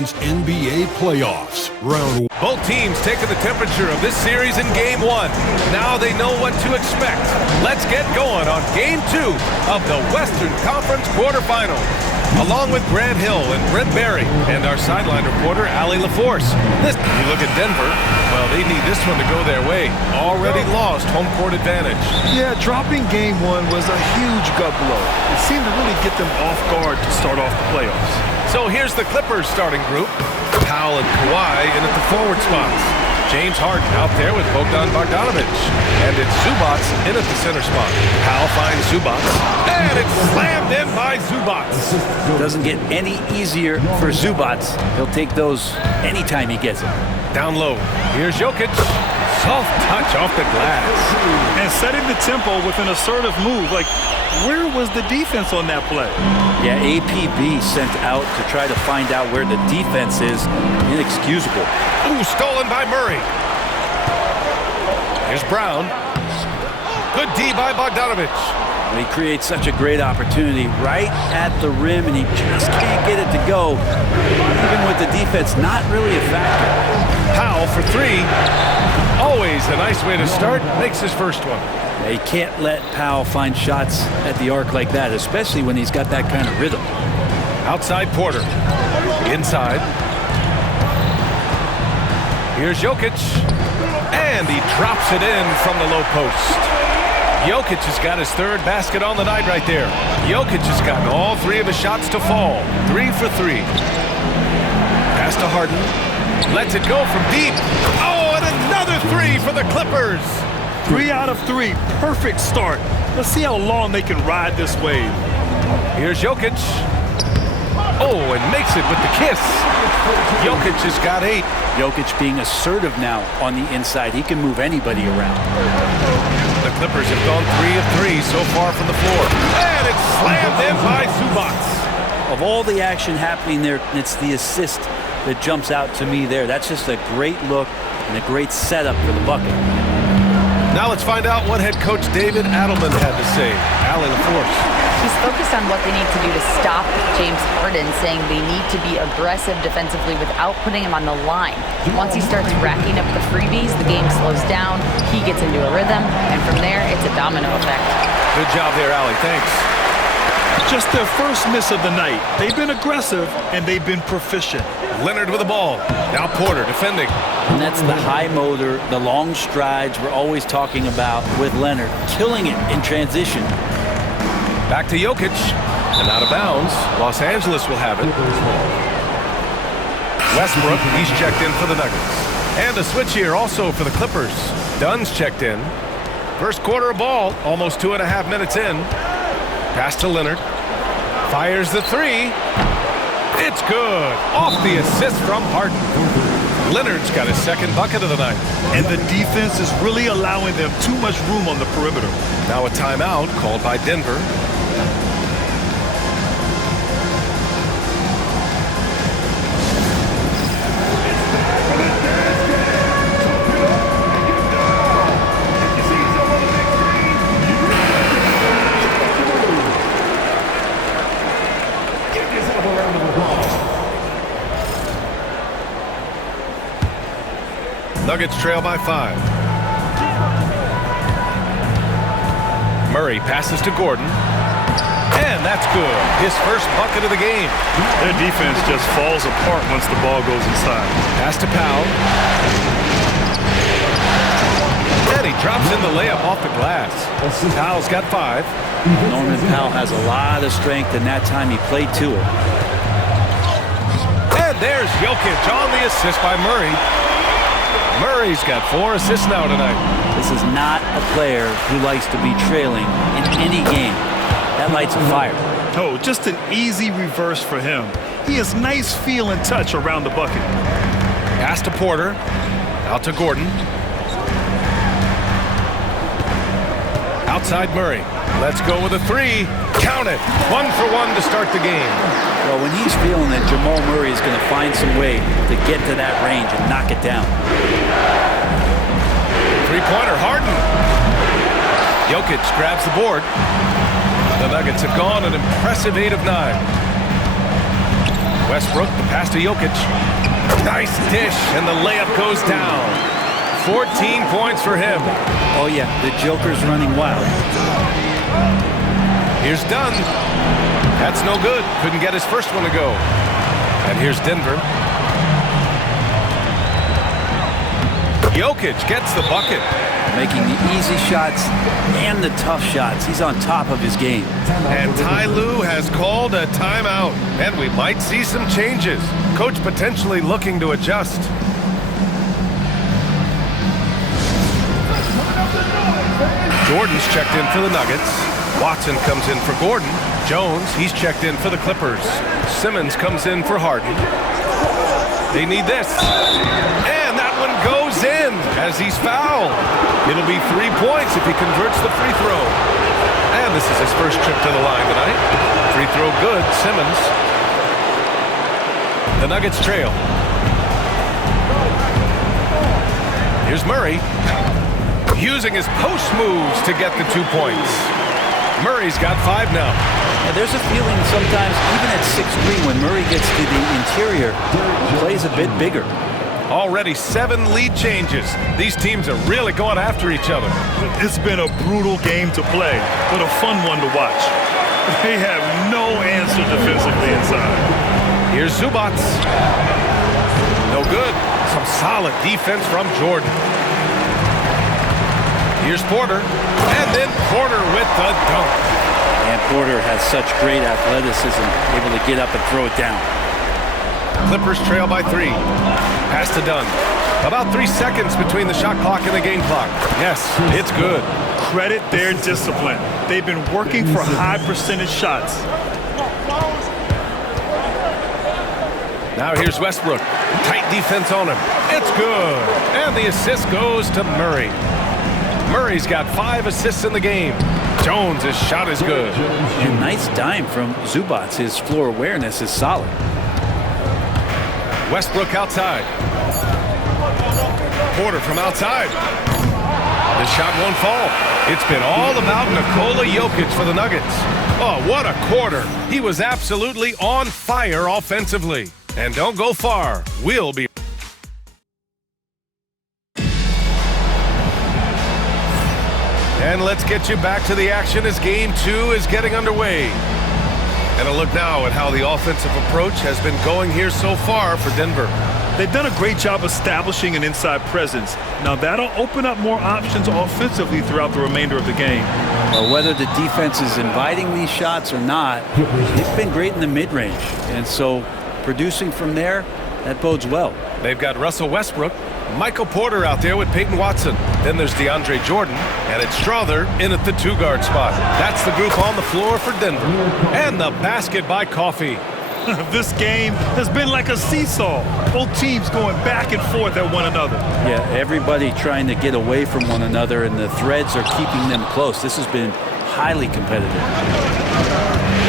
NBA playoffs round. Both teams taking the temperature of this series in Game 1. Now they know what to expect. Let's get going on Game 2 of the Western Conference quarterfinals. Along with Grant Hill and Brent Barry and our sideline reporter, Allie LaForce. You look at Denver, well, they need this one to go their way. Already lost home court advantage. Yeah, dropping Game 1 was a huge gut blow. It seemed to really get them off guard to start off the playoffs. So here's the Clippers starting group. Powell and Kawhi in at the forward spots. James Harden out there with Bogdan Bogdanovic. And it's Zubac in at the center spot. Powell finds Zubac. And it's slammed in by Zubac. Doesn't get any easier for Zubac. He'll take those anytime he gets them. Down low. Here's Jokic. Soft touch off the glass. And setting the tempo with an assertive move. Like, where was the defense on that play? Yeah, APB sent out to try to find out where the defense is. Inexcusable. Ooh, stolen by Murray. Here's Brown. Good D by Bogdanovic. He creates such a great opportunity right at the rim, and he just can't get it to go. Even with the defense not really a factor. Powell for three. Always a nice way to start. Makes his first one. You can't let Powell find shots at the arc like that, especially when he's got that kind of rhythm. Outside Porter. Inside. Here's Jokic. And he drops it in from the low post. Jokic has got his third basket on the night right there. Jokic has gotten all three of his shots to fall. 3 for 3. Pass to Harden. Lets it go from deep. Oh, and another three for the Clippers. 3 out of 3. Perfect start. Let's see how long they can ride this wave. Here's Jokic. Oh, and makes it with the kiss. Jokic has got 8. Jokic being assertive now on the inside. He can move anybody around. The Clippers have gone 3 of 3 so far from the floor. And it's slammed in by Zubac. Of all the action happening there, it's the assist that jumps out to me there. That's just a great look and a great setup for the bucket. Now let's find out what head coach David Adelman had to say. Allie LaForce. He's focused on what they need to do to stop James Harden, saying they need to be aggressive defensively without putting him on the line. Once he starts racking up the freebies, the game slows down, he gets into a rhythm, and from there, it's a domino effect. Good job there, Allie. Thanks. Just their first miss of the night. They've been aggressive, and they've been proficient. Leonard with the ball. Now Porter defending. And that's the high motor, the long strides we're always talking about with Leonard. Killing it in transition. Back to Jokic. And out of bounds. Los Angeles will have it. Westbrook, he's checked in for the Nuggets. And a switch here also for the Clippers. Dunn's checked in. First quarter of ball, almost 2.5 minutes in. Pass to Leonard. Fires the three. It's good. Off the assist from Harden. Leonard's got his second bucket of the night. And the defense is really allowing them too much room on the perimeter. Now a timeout called by Denver. Nuggets trail by 5. Murray passes to Gordon. And that's good. His first bucket of the game. Their defense just falls apart once the ball goes inside. Pass to Powell. And he drops in the layup off the glass. Powell's got 5. Norman Powell has a lot of strength, and that time he played to it. And there's Jokic on the assist by Murray. Murray's got 4 assists now tonight. This is not a player who likes to be trailing in any game. That lights a fire. Oh, just an easy reverse for him. He has nice feel and touch around the bucket. Pass to Porter. Out to Gordon. Outside Murray. Let's go with a 3. Count it. 1 for 1 to start the game. Well, when he's feeling it, Jamal Murray is going to find some way to get to that range and knock it down. Three-pointer, Harden. Jokic grabs the board. The Nuggets have gone an impressive 8 of 9. Westbrook, the pass to Jokic. Nice dish, and the layup goes down. 14 points for him. Oh, yeah, the Joker's running wild. Here's Dunn. That's no good. Couldn't get his first one to go. And here's Denver. Jokic gets the bucket. Making the easy shots and the tough shots. He's on top of his game. And Ty Lue has called a timeout. And we might see some changes. Coach potentially looking to adjust. Jordan's checked in for the Nuggets. Watson comes in for Gordon. Jones, he's checked in for the Clippers. Simmons comes in for Harden. They need this. And that one goes in as he's fouled. It'll be 3 points if he converts the free throw. And this is his first trip to the line tonight. Free throw good, Simmons. The Nuggets trail. Here's Murray. Using his post moves to get the 2 points. Murray's got 5 now. Yeah, there's a feeling sometimes, even at 6'3", when Murray gets to the interior, he plays a bit bigger. Already 7 lead changes. These teams are really going after each other. It's been a brutal game to play, but a fun one to watch. They have no answer defensively inside. Here's Zubac. No good. Some solid defense from Jordan. Here's Porter. And then Porter with the dunk. And Porter has such great athleticism, able to get up and throw it down. Clippers trail by 3. Pass to Dunn. About 3 seconds between the shot clock and the game clock. Yes, it's good. Credit their discipline. They've been working for high percentage shots. Now here's Westbrook. Tight defense on him. It's good. And the assist goes to Murray. Murray's got 5 assists in the game. Jones' shot is good. And nice dime from Zubac. His floor awareness is solid. Westbrook outside. Porter from outside. The shot won't fall. It's been all about Nikola Jokic for the Nuggets. Oh, what a quarter. He was absolutely on fire offensively. And don't go far. We'll be... And let's get you back to the action as Game 2 is getting underway. And a look now at how the offensive approach has been going here so far for Denver. They've done a great job establishing an inside presence. Now that'll open up more options offensively throughout the remainder of the game. Well, whether the defense is inviting these shots or not, they've been great in the mid-range. And so producing from there, that bodes well. They've got Russell Westbrook, Michael Porter out there with Peyton Watson. Then there's DeAndre Jordan, and it's Strother in at the 2-guard spot. That's the group on the floor for Denver. And the basket by Coffey. This game has been like a seesaw. Both teams going back and forth at one another. Yeah, everybody trying to get away from one another, and the threads are keeping them close. This has been highly competitive.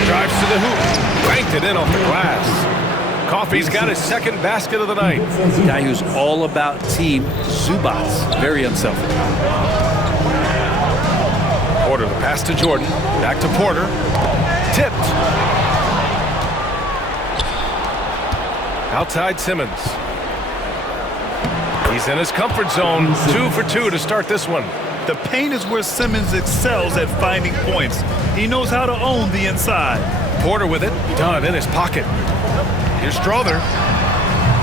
Drives to the hoop, banked it in off the glass. Coffey's got his second basket of the night. The guy who's all about team, Zubac. Very unselfish. Porter, the pass to Jordan. Back to Porter. Tipped. Outside Simmons. He's in his comfort zone. 2 for 2 to start this one. The paint is where Simmons excels at finding points. He knows how to own the inside. Porter with it. Dunn in his pocket. Here's Strother.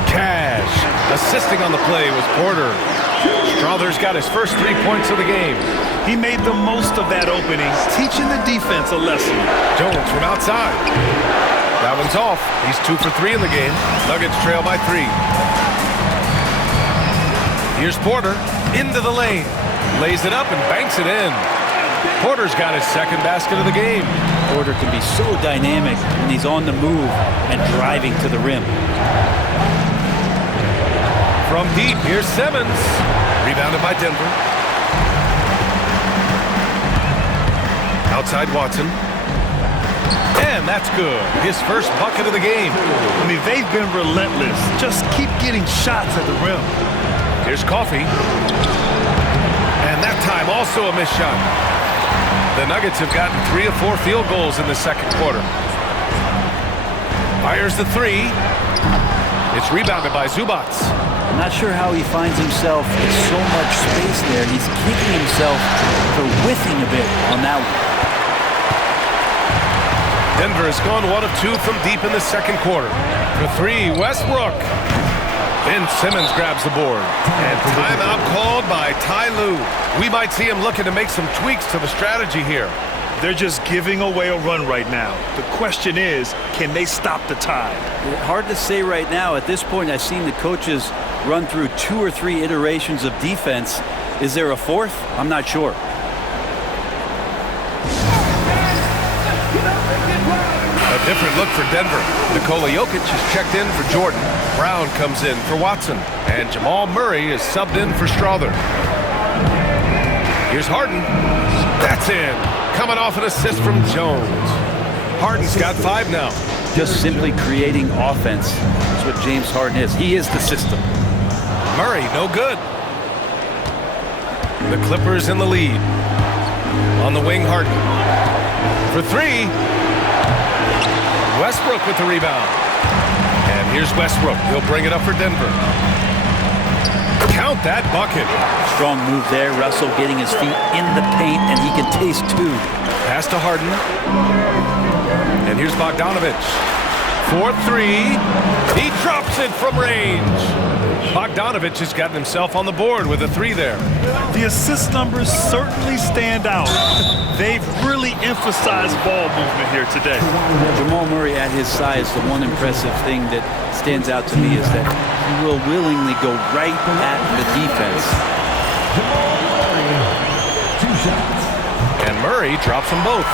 Cash. Assisting on the play was Porter. Strother's got his first 3 points of the game. He made the most of that opening, teaching the defense a lesson. Jones from outside. That one's off. He's 2 for 3 in the game. Nuggets trail by 3. Here's Porter into the lane. Lays it up and banks it in. Porter's got his second basket of the game. Porter can be so dynamic when he's on the move and driving to the rim. From deep, here's Simmons. Rebounded by Denver. Outside Watson. And that's good. His first bucket of the game. I mean, they've been relentless. Just keep getting shots at the rim. Here's Coffey. And that time also a missed shot. The Nuggets have gotten 3 of 4 field goals in the second quarter. Fires the three. It's rebounded by Zubac. I'm not sure how he finds himself in so much space there. He's kicking himself for whiffing a bit on that one. Denver has gone 1 of 2 from deep in the second quarter. For three, Westbrook. Ben Simmons grabs the board. And timeout called by Ty Lue. We might see him looking to make some tweaks to the strategy here. They're just giving away a run right now. The question is, can they stop the tide? Hard to say right now. At this point, I've seen the coaches run through 2 or 3 iterations of defense. Is there a fourth? I'm not sure. A different look for Denver. Nikola Jokic is checked in for Jordan. Brown comes in for Watson. And Jamal Murray is subbed in for Strawther. Here's Harden. That's in. Coming off an assist from Jones. Harden's got 5 now. Just simply creating offense. That's what James Harden is. He is the system. Murray, no good. The Clippers in the lead. On the wing, Harden. For three. Westbrook with the rebound. And here's Westbrook. He'll bring it up for Denver. Count that bucket. Strong move there. Russell getting his feet in the paint, and he can taste 2. Pass to Harden. And here's Bogdanovic. 4-3. He drops it from range. Bogdanovic has gotten himself on the board with a 3 there. The assist numbers certainly stand out. They've really emphasized ball movement here today. Jamal Murray at his size, the one impressive thing that stands out to me is that he will willingly go right at the defense. And Murray drops them both.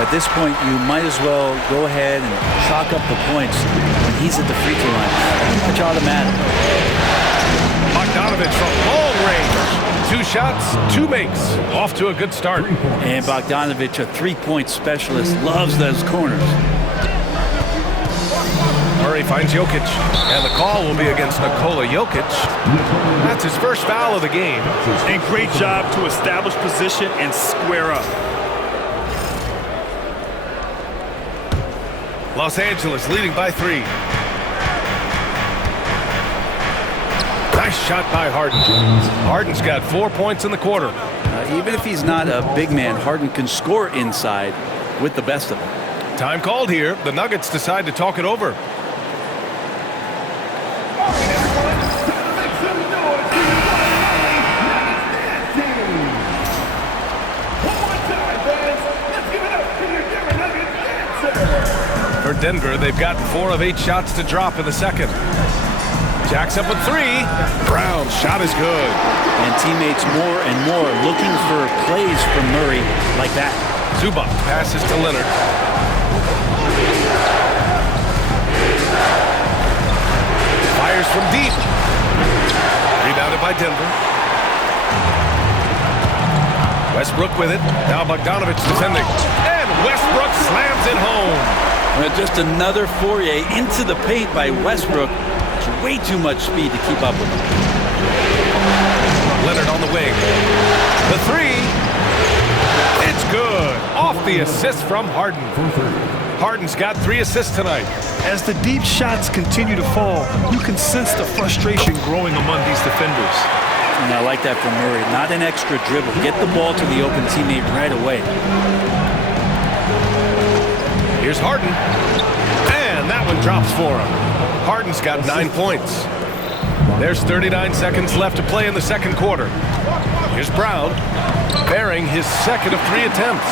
At this point, you might as well go ahead and chalk up the points when he's at the free throw line. It's automatic. Bogdanovic from long range. 2 shots, 2 makes. Off to a good start. And Bogdanovic, a 3-point specialist, loves those corners. Murray finds Jokic. And the call will be against Nikola Jokic. That's his first foul of the game. And great job to establish position and square up. Los Angeles leading by 3. Nice shot by Harden. Harden's got 4 points in the quarter. Even if he's not a big man, Harden can score inside with the best of them. Time called here. The Nuggets decide to talk it over. For Denver, they've gotten 4 of 8 shots to drop in the second. Jacks up with 3. Brown's shot is good. And teammates more and more looking for plays from Murray like that. Zubac passes to Leonard. Fires from deep. Rebounded by Denver. Westbrook with it. Now Bogdanovic defending. And Westbrook slams it home. Just another foray into the paint by Westbrook. It's way too much speed to keep up with him. Leonard on the wing. The 3. It's good. Off the assist from Harden. Harden's got 3 assists tonight. As the deep shots continue to fall, you can sense the frustration growing among these defenders. And I like that from Murray. Not an extra dribble. Get the ball to the open teammate right away. Here's Harden. And that one drops for him. Harden's got 9 points. There's 39 seconds left to play in the second quarter. Here's Brown, bearing his second of 3 attempts.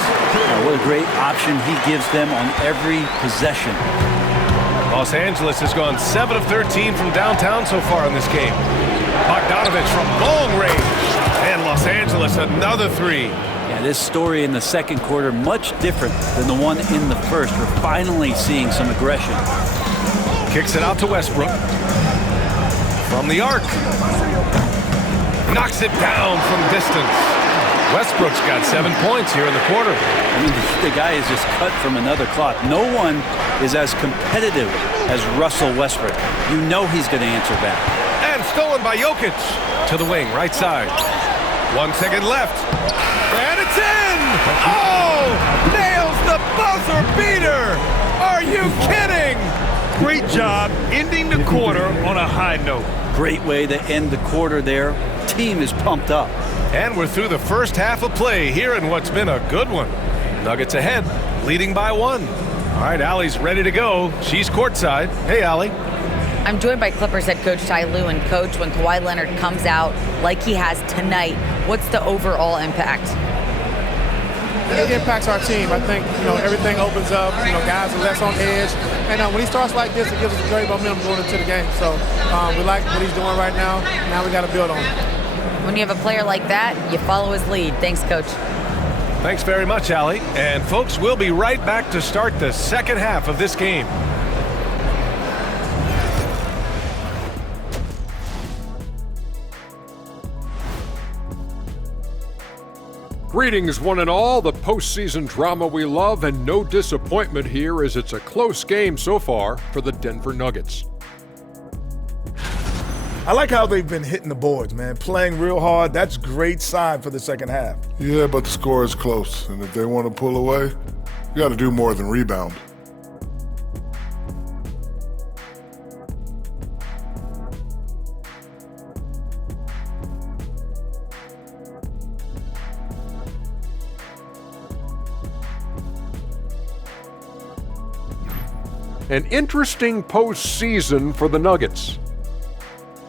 What a great option he gives them on every possession. Los Angeles has gone 7 of 13 from downtown so far in this game. Bogdanovic from long range. And Los Angeles another 3. Yeah, this story in the second quarter much different than the one in the first. We're finally seeing some aggression. Kicks it out to Westbrook. From the arc. Knocks it down from distance. Westbrook's got 7 points here in the quarter. I mean, the guy is just cut from another cloth. No one is as competitive as Russell Westbrook. You know he's going to answer back. And stolen by Jokic. To the wing, right side. 1 second left. And it's in! Oh! Nails the buzzer beater! Are you kidding? Great job ending the quarter on a high note. Great way to end the quarter there. Team is pumped up. And we're through the first half of play here in what's been a good one. Nuggets ahead, leading by 1. All right, Allie's ready to go. She's courtside. Hey, Allie. I'm joined by Clippers head coach Ty Lue. And coach, when Kawhi Leonard comes out like he has tonight, what's the overall impact? It impacts our team. I think, everything opens up. Guys are less on edge. And when he starts like this, it gives us a great momentum going into the game. So we like what he's doing right now. Now we got to build on it. When you have a player like that, you follow his lead. Thanks, coach. Thanks very much, Allie. And folks, we'll be right back to start the second half of this game. Greetings, one and all. The postseason drama we love, and no disappointment here as it's a close game so far for the Denver Nuggets. I like how they've been hitting the boards, man. Playing real hard. That's a great sign for the second half. Yeah, but the score is close, and if they want to pull away, you got to do more than rebound. An interesting postseason for the Nuggets.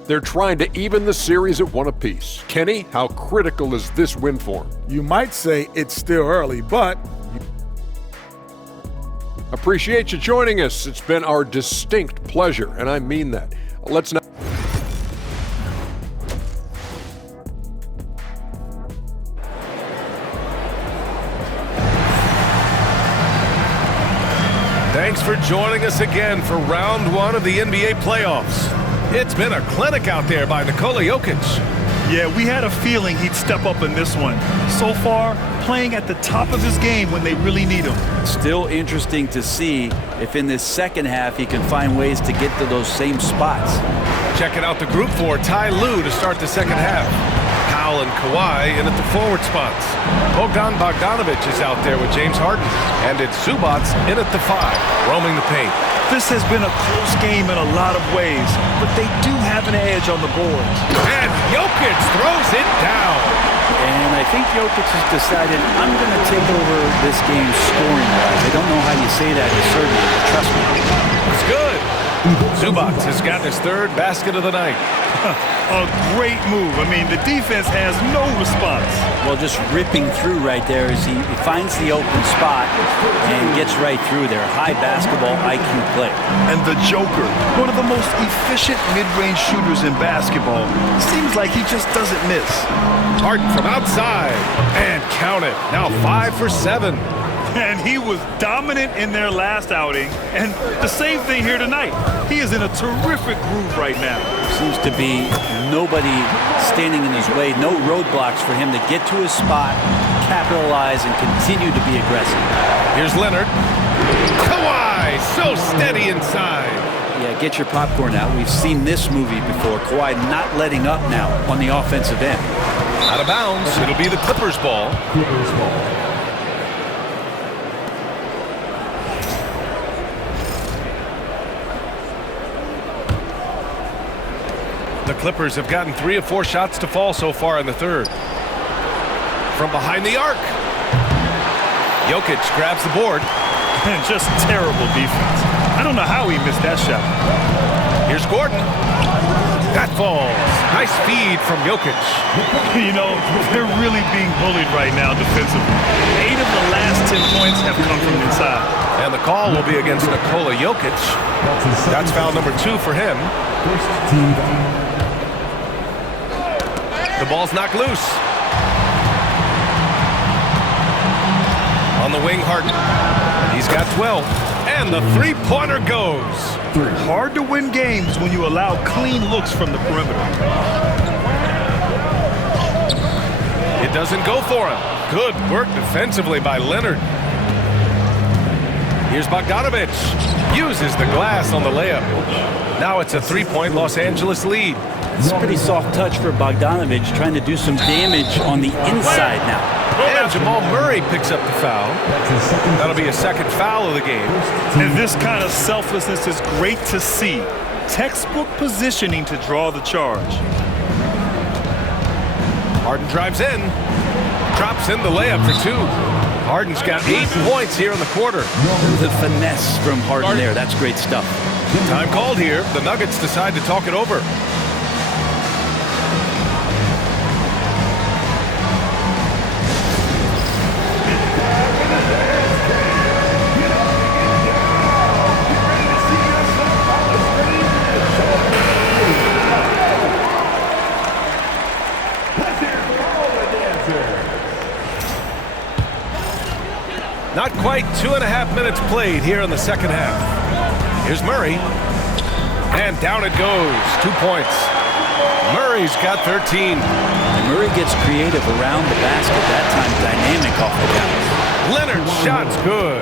They're trying to even the series at 1 apiece. Kenny, how critical is this win for them? You might say it's still early, but... Appreciate you joining us. It's been our distinct pleasure, and I mean that. Let's now... Thanks for joining us again for round 1 of the NBA playoffs. It's been a clinic out there by Nikola Jokic. Yeah, we had a feeling he'd step up in this one. So far, playing at the top of his game when they really need him. Still interesting to see if in this second half he can find ways to get to those same spots. Checking out the group for Ty Lue to start the second half. Powell and Kawhi in at the forward spots. Bogdan Bogdanovic is out there with James Harden. And it's Zubac in at the 5, roaming the paint. This has been a close game in a lot of ways, but they do have an edge on the boards. And Jokic throws it down. And I think Jokic has decided, I'm going to take over this game scoring-wise. I don't know how you say that assertively, but trust me. It's good. Zubac has got his 3rd basket of the night. A great move. I mean, the defense has no response. Well, just ripping through right there as he finds the open spot and gets right through there. High basketball IQ play. And the Joker, one of the most efficient mid-range shooters in basketball, seems like he just doesn't miss. Harden from outside. And count it. Now 5 for 7. And he was dominant in their last outing. And the same thing here tonight. He is in a terrific groove right now. Seems to be nobody standing in his way. No roadblocks for him to get to his spot, capitalize, and continue to be aggressive. Here's Leonard. Kawhi, so steady inside. Yeah, get your popcorn out. We've seen this movie before. Kawhi not letting up now on the offensive end. Out of bounds. It'll be the Clippers ball. The Clippers have gotten 3 of 4 shots to fall so far in the 3rd. From behind the arc. Jokic grabs the board. And just terrible defense. I don't know how he missed that shot. Here's Gordon. That falls. Nice feed from Jokic. They're really being bullied right now defensively. 8 of the last 10 points have come from inside. And the call will be against Nikola Jokic. That's foul number 2 for him. The ball's knocked loose. On the wing, Harden. He's got 12. And the 3-pointer goes. Hard to win games when you allow clean looks from the perimeter. It doesn't go for him. Good work defensively by Leonard. Here's Bogdanovic. Uses the glass on the layup. Now it's a three-point Los Angeles lead. It's a pretty soft touch for Bogdanovic, trying to do some damage on the inside now. And Jamal Murray picks up the foul. That'll be a second foul of the game. And this kind of selflessness is great to see. Textbook positioning to draw the charge. Harden drives in. Drops in the layup for two. Harden's got 8 points here in the quarter. The finesse from Harden there. That's great stuff. Time called here. The Nuggets decide to talk it over. Not quite 2.5 minutes played here in the second half. Here's Murray. And down it goes. 2 points. Murray's got 13. And Murray gets creative around the basket. That time dynamic off the bounce. Leonard's shot's good.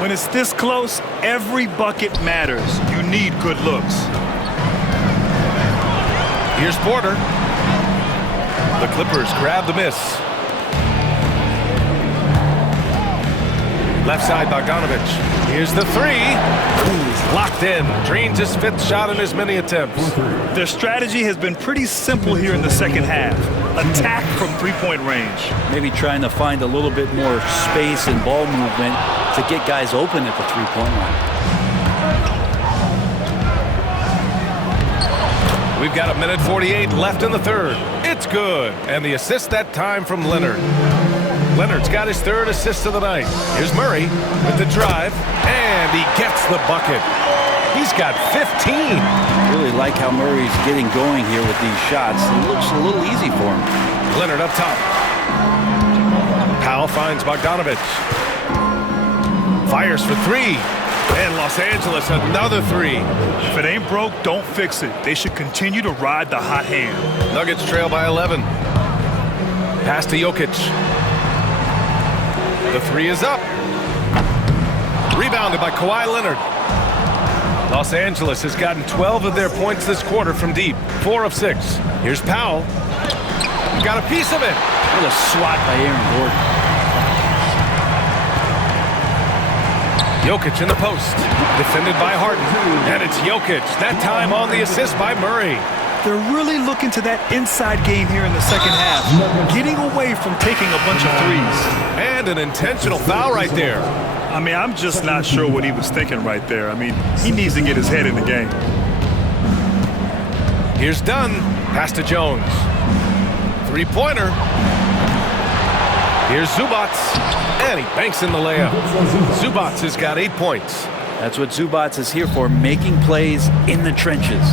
When it's this close, every bucket matters. You need good looks. Here's Porter. The Clippers grab the miss. Left side, Bogdanovic. Here's the three. He's locked in. Drains his 5th shot in as many attempts. Their strategy has been pretty simple here in the second half. Attack from three-point range. Maybe trying to find a little bit more space and ball movement to get guys open at the three-point line. We've got 1:48 left in the third. It's good. And the assist that time from Leonard. Leonard's got his 3rd assist of the night. Here's Murray with the drive, and he gets the bucket. He's got 15. Really like how Murray's getting going here with these shots. It looks a little easy for him. Leonard up top. Powell finds Bogdanovic. Fires for 3. And Los Angeles another 3. If it ain't broke, don't fix it. They should continue to ride the hot hand. Nuggets trail by 11. Pass to Jokic. The 3 is up. Rebounded by Kawhi Leonard. Los Angeles has gotten 12 of their points this quarter from deep. 4 of 6. Here's Powell. Got a piece of it. What a swat by Aaron Gordon. Jokic in the post. Defended by Harden. And it's Jokic. That time on the assist by Murray. They're really looking to that inside game here in the second half. Getting away from taking a bunch of threes. And an intentional foul right there. I mean, I'm just not sure what he was thinking right there. I mean, he needs to get his head in the game. Here's Dunn. Pass to Jones. 3-pointer. Here's Zubac. And he banks in the layup. Zubac has got 8 points. That's what Zubac is here for, making plays in the trenches.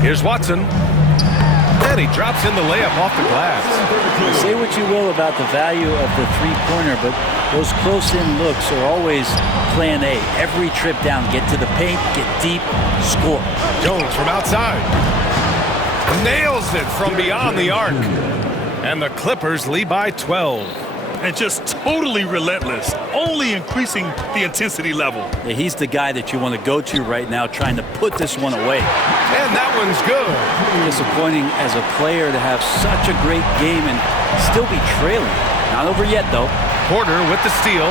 Here's Watson. And he drops in the layup off the glass. Say what you will about the value of the three-pointer, but those close-in looks are always plan A. Every trip down, get to the paint, get deep, score. Jones from outside. Nails it from beyond the arc. And the Clippers lead by 12. And just totally relentless, only increasing the intensity level. Yeah, he's the guy that you want to go to right now, trying to put this one away. And that one's good. Disappointing as a player to have such a great game and still be trailing. Not over yet, though. Porter with the steal.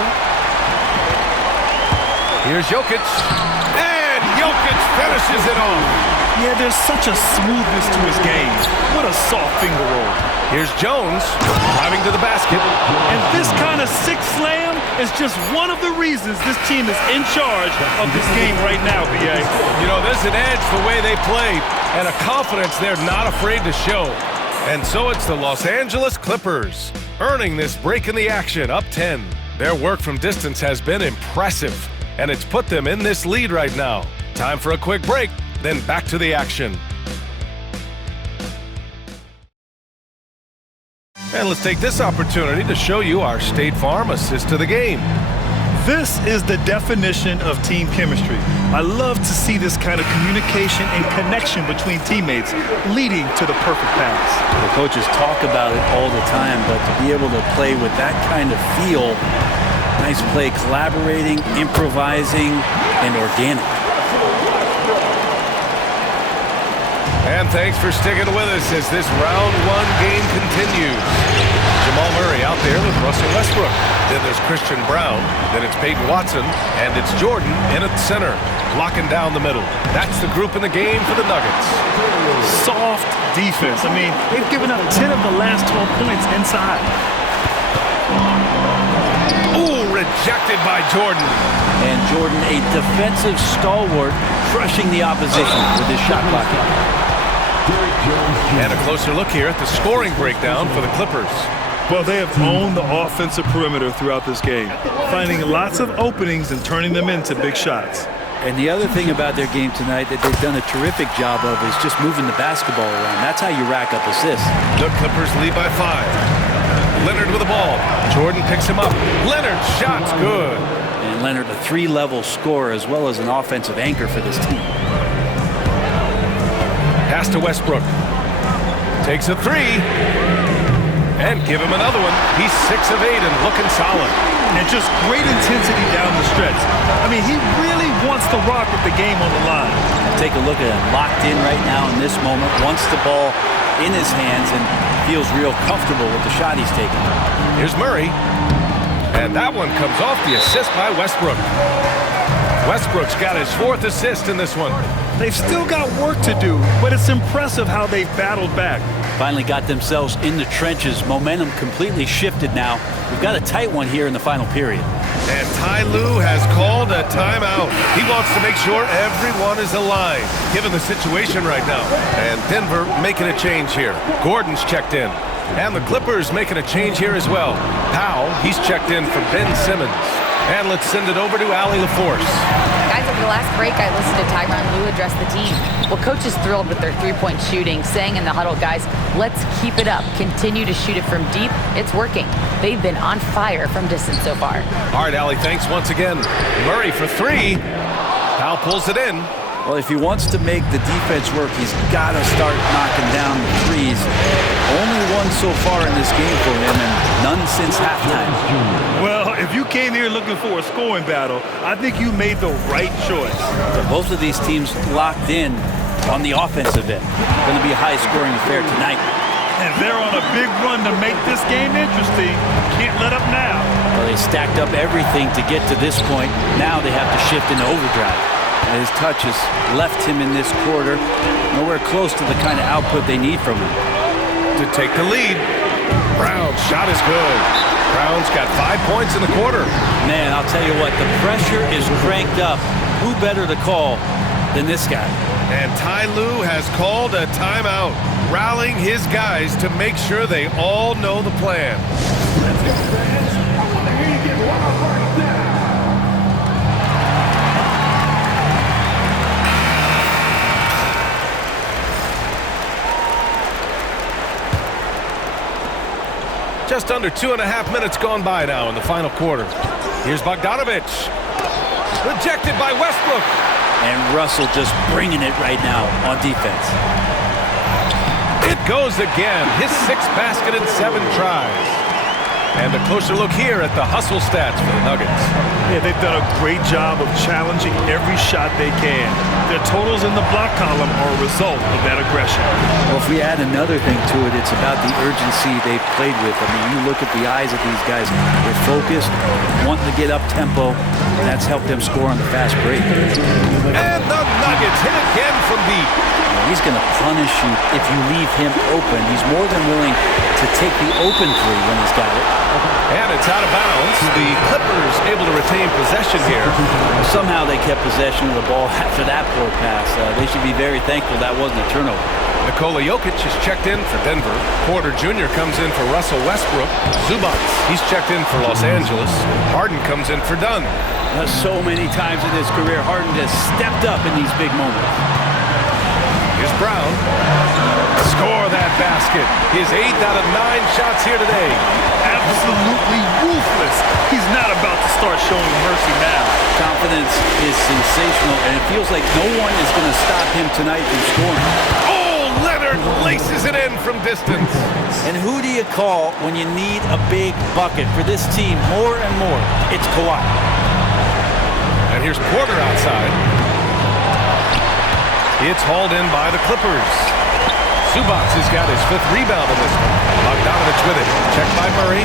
Here's Jokic. And Jokic finishes it off. Yeah, there's such a smoothness to his game. What a soft finger roll. Here's Jones driving to the basket. And this kind of sick slam is just one of the reasons this team is in charge of this game right now, B.A. You know, there's an edge the way they play and a confidence they're not afraid to show. And so it's the Los Angeles Clippers earning this break in the action, up 10. Their work from distance has been impressive, and it's put them in this lead right now. Time for a quick break, then back to the action. And let's take this opportunity to show you our State Farm assist to the game. This is the definition of team chemistry. I love to see this kind of communication and connection between teammates leading to the perfect pass. The coaches talk about it all the time, but to be able to play with that kind of feel Nice play, collaborating, improvising, and organic. And thanks for sticking with us as this round one game continues. Jamal Murray out there with Russell Westbrook. Then there's Christian Brown. Then it's Peyton Watson. And it's Jordan in at center, locking down the middle. That's the group in the game for the Nuggets. Soft defense. I mean, they've given up 10 of the last 12 points inside. Ooh, rejected by Jordan. And Jordan, a defensive stalwart, crushing the opposition with his shot blocking. And a closer look here at the scoring breakdown for the Clippers. Well, they have owned the offensive perimeter throughout this game, finding lots of openings and turning them into big shots. And the other thing about their game tonight that they've done a terrific job of is just moving the basketball around. That's how you rack up assists. The Clippers lead by 5. Leonard with the ball. Jordan picks him up. Leonard's shot's good. And Leonard, a 3-level scorer as well as an offensive anchor for this team. Pass to Westbrook. Takes a 3. And give him another one. He's 6 of 8 and looking solid. And just great intensity down the stretch. I mean, he really wants to rock with the game on the line. Take a look at him, locked in right now in this moment, wants the ball in his hands and feels real comfortable with the shot he's taking. Here's Murray. And that one comes off the assist by Westbrook. Westbrook's got his 4th assist in this one. They've still got work to do, but it's impressive how they've battled back. Finally got themselves in the trenches. Momentum completely shifted now. We've got a tight one here in the final period. And Ty Lue has called a timeout. He wants to make sure everyone is aligned, given the situation right now. And Denver making a change here. Gordon's checked in. And the Clippers making a change here as well. Powell, he's checked in for Ben Simmons. And let's send it over to Allie LaForce. Guys, at the last break, I listened to Tyronn Lue address the team. Well, coach is thrilled with their three-point shooting, saying in the huddle, guys, let's keep it up. Continue to shoot it from deep. It's working. They've been on fire from distance so far. All right, Allie, thanks once again. Murray for 3. Powell pulls it in. Well, if he wants to make the defense work, he's got to start knocking down the threes. Only one so far in this game for him, and none since halftime. Well, if you came here looking for a scoring battle, I think you made the right choice. So both of these teams locked in on the offensive end. Going to be a high-scoring affair tonight. And they're on a big run to make this game interesting. Can't let up now. Well, they stacked up everything to get to this point. Now they have to shift into overdrive. His touch has left him in this quarter nowhere close to the kind of output they need from him. To take the lead. Brown's shot is good. Brown's got 5 points in the quarter. Man, I'll tell you what, the pressure is cranked up. Who better to call than this guy? And Ty Lue has called a timeout, rallying his guys to make sure they all know the plan. Just under 2.5 minutes gone by now in the final quarter. Here's Bogdanović. Rejected by Westbrook. And Russell just bringing it right now on defense. It goes again. His 6th basket in 7 tries. And a closer look here at the hustle stats for the Nuggets. Yeah, they've done a great job of challenging every shot they can. Their totals in the block column are a result of that aggression. Well, if we add another thing to it, it's about the urgency they've played with. I mean, you look at the eyes of these guys. They're focused, wanting to get up tempo, and that's helped them score on the fast break. And the Nuggets hit again from deep. He's going to punish you if you leave him open. He's more than willing to take the open three when he's got it. And it's out of bounds. The Clippers able to retain possession here. Somehow they kept possession of the ball after that poor pass. They should be very thankful that wasn't a turnover. Nikola Jokic is checked in for Denver. Porter Jr. comes in for Russell Westbrook. Zubac, he's checked in for Los Angeles. Harden comes in for Dunn. So many times in his career, Harden has stepped up in these big moments. Here's Brown. Score that basket. His 8th out of 9 shots here today. Absolutely ruthless. He's not about to start showing mercy now. Confidence is sensational, and it feels like no one is going to stop him tonight from scoring. Oh, Leonard laces it in from from distance. And who do you call when you need a big bucket for this team more and more? It's Kawhi. And here's Porter outside. It's hauled in by the Clippers. Zubac has got his 5th rebound in this one. Bogdanovich with it. Checked by Murray.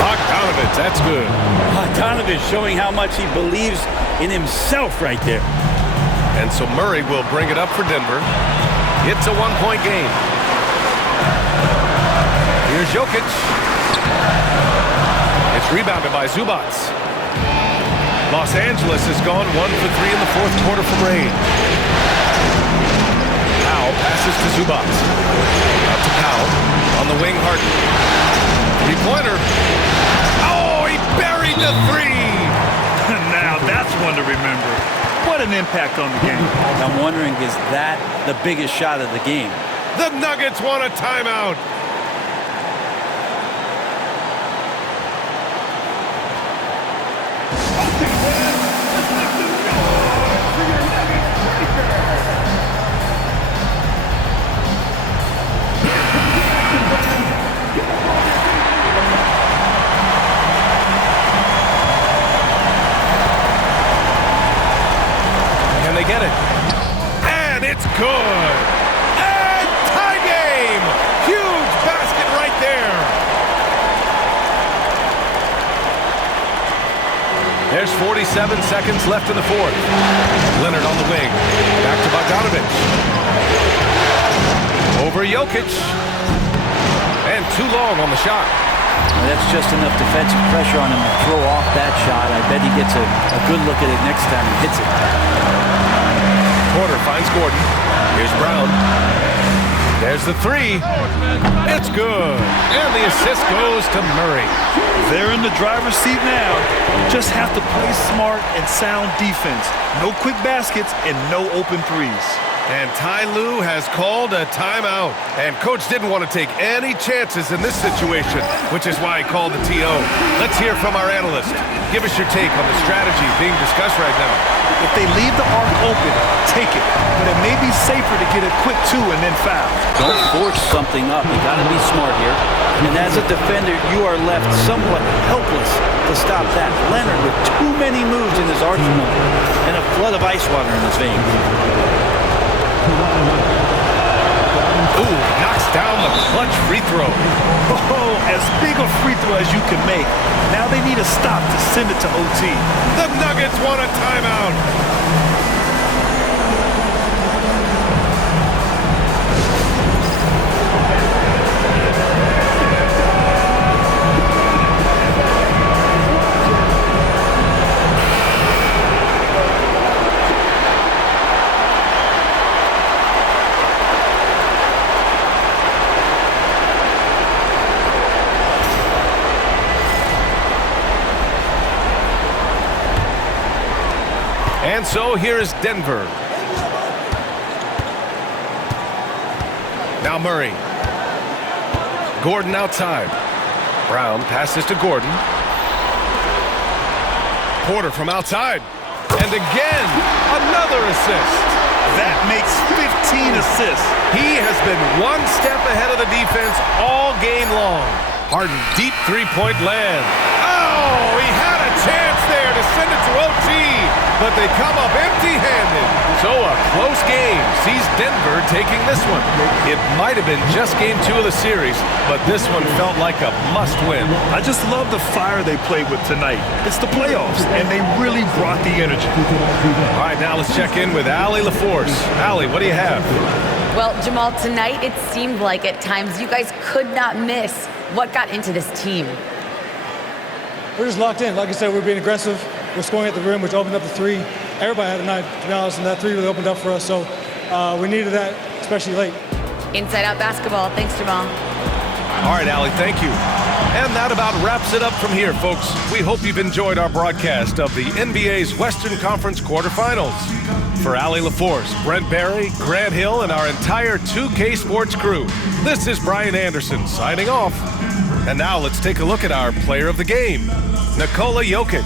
Bogdanovich, that's good. Bogdanovich showing how much he believes in himself right there. And so Murray will bring it up for Denver. It's a 1-point game. Here's Jokic. It's rebounded by Zubac. Los Angeles has gone 1 for 3 in the 4th quarter from range. Powell passes to Zubac. Out to Powell. On the wing, Harden. 3-pointer. Oh, he buried the 3. Now that's one to remember. What an impact on the game. I'm wondering, is that the biggest shot of the game? The Nuggets want a timeout. They get it. And it's good. And tie game. Huge basket right there. There's 47 seconds left in the 4th. Leonard on the wing. Back to Bogdanovich. Over Jokic. And too long on the shot. That's just enough defensive pressure on him to throw off that shot. I bet he gets a good look at it next time he hits it. Porter finds Gordon. Here's Brown. There's the 3. It's good. And the assist goes to Murray. They're in the driver's seat now. Just have to play smart and sound defense. No quick baskets and no open threes. And Ty Lue has called a timeout. And Coach didn't want to take any chances in this situation, which is why he called the TO. Let's hear from our analyst. Give us your take on the strategy being discussed right now. If they leave the arc open, take it. But it may be safer to get a quick 2 and then foul. Don't force something up. You got to be smart here. And as a defender, you are left somewhat helpless to stop that. Leonard with too many moves in his arsenal and a flood of ice water in his veins. Ooh, knocks down the clutch free throw. Oh, as big a free throw as you can make. Now they need a stop to send it to OT. The Nuggets want a timeout. And so here is Denver. Now Murray. Gordon outside. Brown passes to Gordon. Porter from outside. And again, another assist. That makes 15 assists. He has been one step ahead of the defense all game long. Harden, deep 3-point land. Oh, he had a chance there to send it to OT, but they come up empty-handed. So a close game sees Denver taking this one. It might have been just game 2 of the series, but this one felt like a must-win. I just love the fire they played with tonight. It's the playoffs, and they really brought the energy. All right, now let's check in with Allie LaForce. Allie, what do you have? Well, Jamal, tonight it seemed like at times you guys could not miss. What got into this team? We're just locked in. Like I said, we're being aggressive. We're scoring at the rim, which opened up the 3. Everybody had a night, to be honest, and that 3 really opened up for us. So we needed that, especially late. Inside Out Basketball. Thanks, Jamal. All right, Allie, thank you. And that about wraps it up from here, folks. We hope you've enjoyed our broadcast of the NBA's Western Conference quarterfinals. For Allie LaForce, Brent Barry, Grant Hill, and our entire 2K Sports crew, this is Brian Anderson signing off. And now let's take a look at our player of the game, Nikola Jokic.